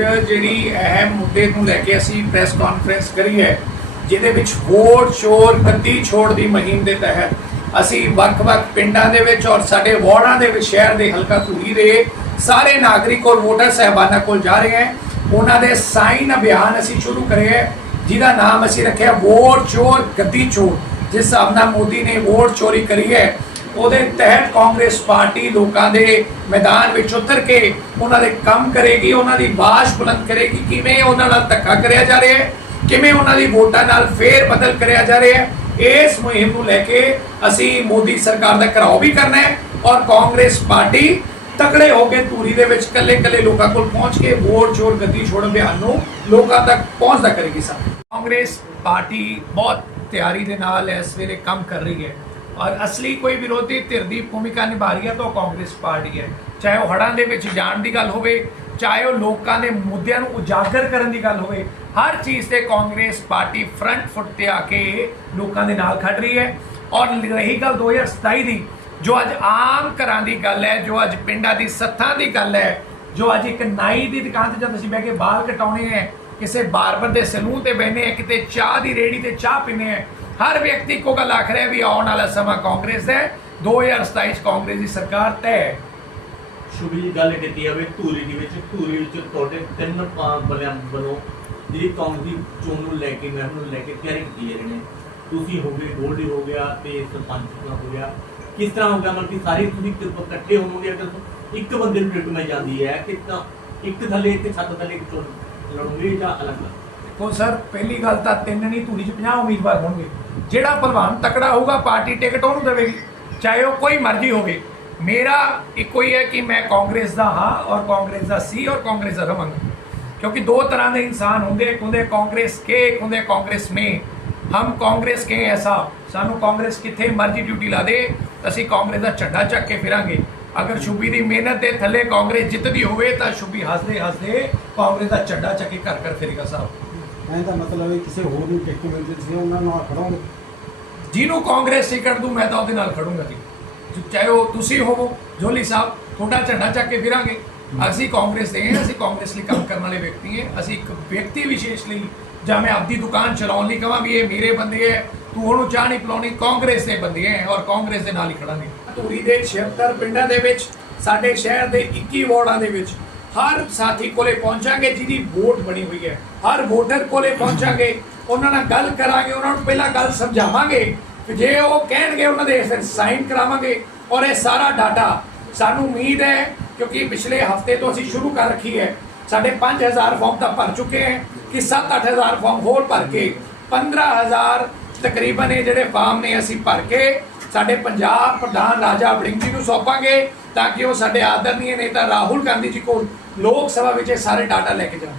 ਜਿਹੜੀ ਅਹਿਮ ਮੁੱਦੇ ਨੂੰ ਲੈ ਕੇ ਅਸੀਂ ਪ੍ਰੈਸ ਕਾਨਫਰੰਸ ਕਰੀ ਹੈ, ਜਿਹਦੇ ਵਿੱਚ ਵੋਟ ਚੋਰ ਕੱਤੀ ਛੋੜ ਦੀ ਮੁਹਿੰਮ ਦੇ ਤਹਿਤ ਅਸੀਂ ਵੱਖ-ਵੱਖ ਪਿੰਡਾਂ ਦੇ ਵਿੱਚ ਔਰ ਸਾਡੇ ਵਾਰਡਾਂ ਦੇ ਵਿੱਚ, ਸ਼ਹਿਰ ਦੇ ਹਲਕਾ ਧੂਰੀ ਦੇ ਸਾਰੇ ਨਾਗਰਿਕ ਔਰ ਵੋਟਰ ਸਹਿਬਾਨਾਂ ਕੋਲ ਜਾ ਰਹੇ ਹਾਂ। ਉਹਨਾਂ ਦੇ ਸਾਈਨ ਅਭਿਆਨ ਅਸੀਂ ਸ਼ੁਰੂ ਕਰੇ ਹੈ, ਜਿਹਦਾ ਨਾਮ ਅਸੀਂ ਰੱਖਿਆ, ਵੋਟ ਚੋਰ ਗੱਦੀ ਚੋਰ ਜਿਸ ਹਿਸਾਬ ਨਾਲ ਮੋਦੀ ਨੇ ਵੋਟ ਚੋਰੀ ਕਰੀ ਹੈ ਉਹਦੇ ਤਹਿਤ ਕਾਂਗਰਸ ਪਾਰਟੀ ਲੋਕਾਂ ਦੇ ਮੈਦਾਨ ਵਿੱਚ ਉਤਰ ਕੇ ਉਹਨਾਂ ਦੇ ਕੰਮ ਕਰੇਗੀ, ਉਹਨਾਂ ਦੀ ਬਾਸ਼ ਬੁਲੰਦ ਕਰੇਗੀ। ਕਿਵੇਂ ਉਹਨਾਂ ਨਾਲ ਧੱਕਾ ਕਰਿਆ ਜਾ ਰਿਹਾ ਹੈ? ਕਿਵੇਂ ਉਹਨਾਂ ਦੀ ਵੋਟਾਂ ਨਾਲ ਫੇਰ ਬਦਲ ਕਰਿਆ ਜਾ ਰਿਹਾ ਹੈ? ਇਸ ਮੁਹਿੰਮ ਨੂੰ ਲੈ ਕੇ ਅਸੀਂ ਮੋਦੀ ਸਰਕਾਰ ਦਾ ਘਰਾਓ ਵੀ ਕਰਨਾ ਹੈ ਔਰ ਕਾਂਗਰਸ ਪਾਰਟੀ ਤਕੜੇ ਹੋ ਕੇ ਧੂਰੀ ਦੇ ਵਿੱਚ ਕੱਲੇ ਕੱਲੇ ਲੋਕਾਂ ਕੋਲ ਪਹੁੰਚ ਕੇ ਵੋਟ ਚੋਰ ਗੱਦੀ ਛੋੜ ਅਭਿਆਨ ਨੂੰ ਲੋਕਾਂ ਤੱਕ ਪਹੁੰਚਦਾ ਕਰੇਗੀ ਸਰ। ਕਾਂਗਰਸ ਪਾਰਟੀ ਬਹੁਤ ਤਿਆਰੀ ਦੇ ਨਾਲ ਇਸ ਵੇਲੇ ਕੰਮ ਕਰ ਰਹੀ ਹੈ। ਔਰ ਅਸਲੀ ਕੋਈ ਵਿਰੋਧੀ ਧਿਰ ਦੀ ਭੂਮਿਕਾ ਨਿਭਾ ਰਹੀ ਹੈ ਤਾਂ ਉਹ ਕਾਂਗਰਸ ਪਾਰਟੀ ਹੈ। ਚਾਹੇ ਉਹ ਹੜ੍ਹਾਂ ਦੇ ਵਿੱਚ ਜਾਣ ਦੀ ਗੱਲ ਹੋਵੇ, ਚਾਹੇ ਉਹ ਲੋਕਾਂ ਦੇ ਮੁੱਦਿਆਂ ਨੂੰ ਉਜਾਗਰ ਕਰਨ ਦੀ ਗੱਲ ਹੋਵੇ, ਹਰ ਚੀਜ਼ ਤੇ ਕਾਂਗਰਸ ਪਾਰਟੀ ਫਰੰਟ ਫੁੱਟ ਤੇ ਆ ਕੇ ਲੋਕਾਂ ਦੇ ਨਾਲ ਖੜ ਰਹੀ ਹੈ। ਔਰ ਰਹੀ ਗੱਲ 2027 ਦੀ, ਜੋ ਅੱਜ ਆਮ ਘਰਾਂ ਦੀ ਗੱਲ ਹੈ, ਜੋ ਅੱਜ ਪਿੰਡਾਂ ਦੀ ਸੱਥਾਂ ਦੀ ਗੱਲ ਹੈ, ਜੋ ਅੱਜ ਇੱਕ ਨਾਈ ਦੀ ਦੁਕਾਨ ਤੇ ਜਦ ਅਸੀਂ ਬਹਿ ਕੇ ਬਾਲ ਕਟਾਉਣੇ ਹੈ, ਕਿਸੇ ਬਾਰਬਰ ਦੇ ਸਲੂਨ ਤੇ ਬਹਿਨੇ ਹੈ, ਕਿਤੇ ਚਾਹ ਦੀ ਰੇੜੀ ਤੇ ਚਾਹ ਪੀਨੇ ਹੈ ਹਰ ਵਿਅਕਤੀ ਇੱਕੋ ਗੱਲ ਆਖ ਰਿਹਾ ਵੀ ਆਉਣ ਵਾਲਾ ਸਮਾਂ ਕਾਂਗਰਸ ਹੈ 2027 ਚ ਕਾਂਗਰਸ ਦੀ ਸਰਕਾਰ ਤੈਅ ਹੈ। ਸ਼ੁਭੀ ਦੀ ਗੱਲ ਕੀਤੀ ਜਾਵੇ ਧੂਰੀ ਦੇ ਵਿੱਚ, ਧੂਰੀ ਵਿੱਚ ਤੁਹਾਡੇ ਤਿੰਨ ਬਲਿਆਂ ਵੱਲੋਂ ਜਿਹੜੀ ਕਾਂਗਰਸ ਦੀ ਚੋਣ ਨੂੰ ਲੈ ਕੇ ਮਹਿਮ ਨੂੰ ਲੈ ਕੇ ਤਿਆਰੀ ਕੀਤੀ ਜਾ ਨੇ। ਤੁਸੀਂ ਹੋਗੇ ਗਏ, ਗੋਲਡੀ ਹੋ ਗਿਆ ਤੇ ਸਰਪੰਚ ਦਾ ਹੋ ਗਿਆ। ਕਿਸ ਤਰ੍ਹਾਂ ਹੋਗਾ ਮਤਲਬ ਕਿ ਸਾਰੇ ਤੁਸੀਂ ਇਕੱਠੇ ਹੋਵੋਗੇ ਅਗਰ ਇੱਕ ਬੰਦੇ ਨੂੰ ਟਿਕਟ ਮਿਲ ਜਾਂਦੀ ਹੈ ਕਿ ਤਾਂ ਇੱਕ ਥੱਲੇ ਇੱਕ ਛੱਤ ਥੱਲੇ ਇੱਕ ਚੋਣ ਲੜੋਗੇ ਜਾਂ ਅਲੱਗ ਅਲੱਗ ਦੇਖੋ ਸਰ ਪਹਿਲੀ ਗੱਲ ਤਾਂ ਤਿੰਨ ਨਹੀਂ ਧੂਰੀ ਚ 50 ਉਮੀਦਵਾਰ ਹੋਣਗੇ ਜਿਹੜਾ ਭਲਵਾਨ ਤਕੜਾ ਹੋਊਗਾ ਪਾਰਟੀ ਟਿਕਟ ਉਹਨੂੰ ਦੇਵੇਗੀ ਚਾਹੇ ਉਹ ਕੋਈ ਮਰਜ਼ੀ ਹੋਵੇ ਮੇਰਾ ਇੱਕੋ ਹੀ ਹੈ ਕਿ ਮੈਂ ਕਾਂਗਰਸ ਦਾ ਹਾਂ ਔਰ ਕਾਂਗਰਸ ਦਾ ਸੀ ਔਰ ਕਾਂਗਰਸ ਦਾ ਰਵਾਂਗਾ क्योंकि दो तरह के इंसान होंगे एक होंगे कांग्रेस के एक होंगे कांग्रेस में हम कांग्रेस के ऐसा ਸਾਨੂੰ ਕਾਂਗਰਸ ਕਿੱਥੇ ਮਰਜ਼ੀ ਡਿਊਟੀ ਲਾ ਦੇ ਅਸੀਂ ਕਾਂਗਰਸ ਦਾ ਝੰਡਾ ਚੱਕ ਕੇ ਫਿਰਾਂਗੇ ਅਗਰ ਸ਼ੁਭੀ ਦੀ ਮਿਹਨਤ ਦੇ ਥੱਲੇ ਕਾਂਗਰਸ ਜਿੱਤਦੀ ਹੋਵੇ ਤਾਂ ਸ਼ੁਭੀ ਹੱਸਦੇ ਹੱਸਦੇ ਕਾਂਗਰਸ ਦਾ ਝੰਡਾ ਚੱਕ ਕੇ ਘਰ ਘਰ ਫਿਰੇਗਾ ਸਾਹਿਬ ਐਂ ਤਾਂ ਮਤਲਬ ਹੈ ਕਿਸੇ ਹੋਰ ਨੂੰ ਟਿਕਟ ਮਿਲਦੀ ਸੀ ਉਹਨਾਂ ਨਾਲ ਖੜੋਗੇ। ਜਿਹਨੂੰ ਕਾਂਗਰਸ ਟਿਕਟ ਦੂ ਮੈਂ ਤਾਂ ਉਹਦੇ ਨਾਲ ਖੜੂੰਗਾ ਜੀ। ਜੋ- ਚਾਹੇ ਉਹ ਤੁਸੀਂ ਹੋਵੋ ਜੋਲੀ ਸਾਹਿਬ ਤੁਹਾਡਾ ਝੰਡਾ ਚੱਕ ਕੇ ਫਿਰਾਂਗੇ। ਅਸੀਂ ਕਾਂਗਰਸ ਦੇ ਹਾਂ ਅਸੀਂ ਕਾਂਗਰਸ ਲਈ ਕੰਮ ਕਰਨ ਵਾਲੇ ਵਿਅਕਤੀ ਹਾਂ। ਅਸੀਂ ਇੱਕ ਵਿਅਕਤੀ ਵਿਸ਼ੇਸ਼ ਲਈ ਜਾਂ ਮੈਂ ਆਪਦੀ ਦੁਕਾਨ ਚਲਾਉਣ ਲਈ ਕਹਾਂ ਵੀ ਇਹ ਮੇਰੇ ਬੰਦੇ ਹੈ ਤੂੰ ਉਹਨੂੰ ਚਾਹ ਨਹੀਂ ਪਿਲਾਉਣੀ ਕਾਂਗਰਸ ਦੇ ਬੰਦੇ ਹੈ ਔਰ ਕਾਂਗਰਸ ਦੇ ਨਾਲ ਹੀ ਖੜਾਂਗੇ। ਧੂਰੀ ਦੇ 76 ਪਿੰਡਾਂ ਦੇ ਵਿੱਚ ਸਾਡੇ ਸ਼ਹਿਰ ਦੇ 21 ਵਾਰਡਾਂ ਦੇ ਵਿੱਚ ਹਰ ਸਾਥੀ ਕੋਲੇ ਪਹੁੰਚਾਂਗੇ, ਜਿਹਦੀ ਵੋਟ ਬਣੀ ਹੋਈ ਹੈ। ਹਰ ਵੋਟਰ ਕੋਲੇ ਪਹੁੰਚਾਂਗੇ, ਉਹਨਾਂ ਨਾਲ ਗੱਲ ਕਰਾਂਗੇ, ਉਹਨਾਂ ਨੂੰ ਪਹਿਲਾਂ ਗੱਲ ਸਮਝਾਵਾਂਗੇ ਕਿ ਜੇ ਉਹ ਕਹਿਣਗੇ ਉਹਨਾਂ ਦੇ ਫਿਰ ਸਾਈਨ ਕਰਾਵਾਂਗੇ, ਔਰ ਇਹ ਸਾਰਾ ਡਾਟਾ ਸਾਨੂੰ ਉਮੀਦ ਹੈ, ਕਿਉਂਕਿ ਪਿਛਲੇ ਹਫ਼ਤੇ ਤੋਂ ਅਸੀਂ ਸ਼ੁਰੂ ਕਰ ਰੱਖੀ ਹੈ, ਸਾਡੇ 5000 ਫਾਰਮ ਤਾਂ ਭਰ ਚੁੱਕੇ ਹੈ, ਕਿ 7-8000 ਫਾਰਮ ਹੋਰ ਭਰ ਕੇ 15000 ਤਕਰੀਬਨ ਇਹ ਜਿਹੜੇ ਫਾਰਮ ਨੇ ਅਸੀਂ ਭਰ ਕੇ ਸਾਡੇ ਪੰਜਾਬ ਪ੍ਰਧਾਨ ਰਾਜਾ ਵੜਿੰਗ ਜੀ ਨੂੰ ਸੌਂਪਾਂਗੇ ਤਾਂ ਕਿ ਉਹ ਸਾਡੇ ਆਦਰਨੀय ਨੇਤਾ ਰਾਹੁਲ ਗਾਂਧੀ ਜੀ ਕੋਲ ਲੋਕ ਸਭਾ ਵਿੱਚ ਇਹ ਸਾਰੇ ਡਾਟਾ ਲੈ ਕੇ ਜਾਣ।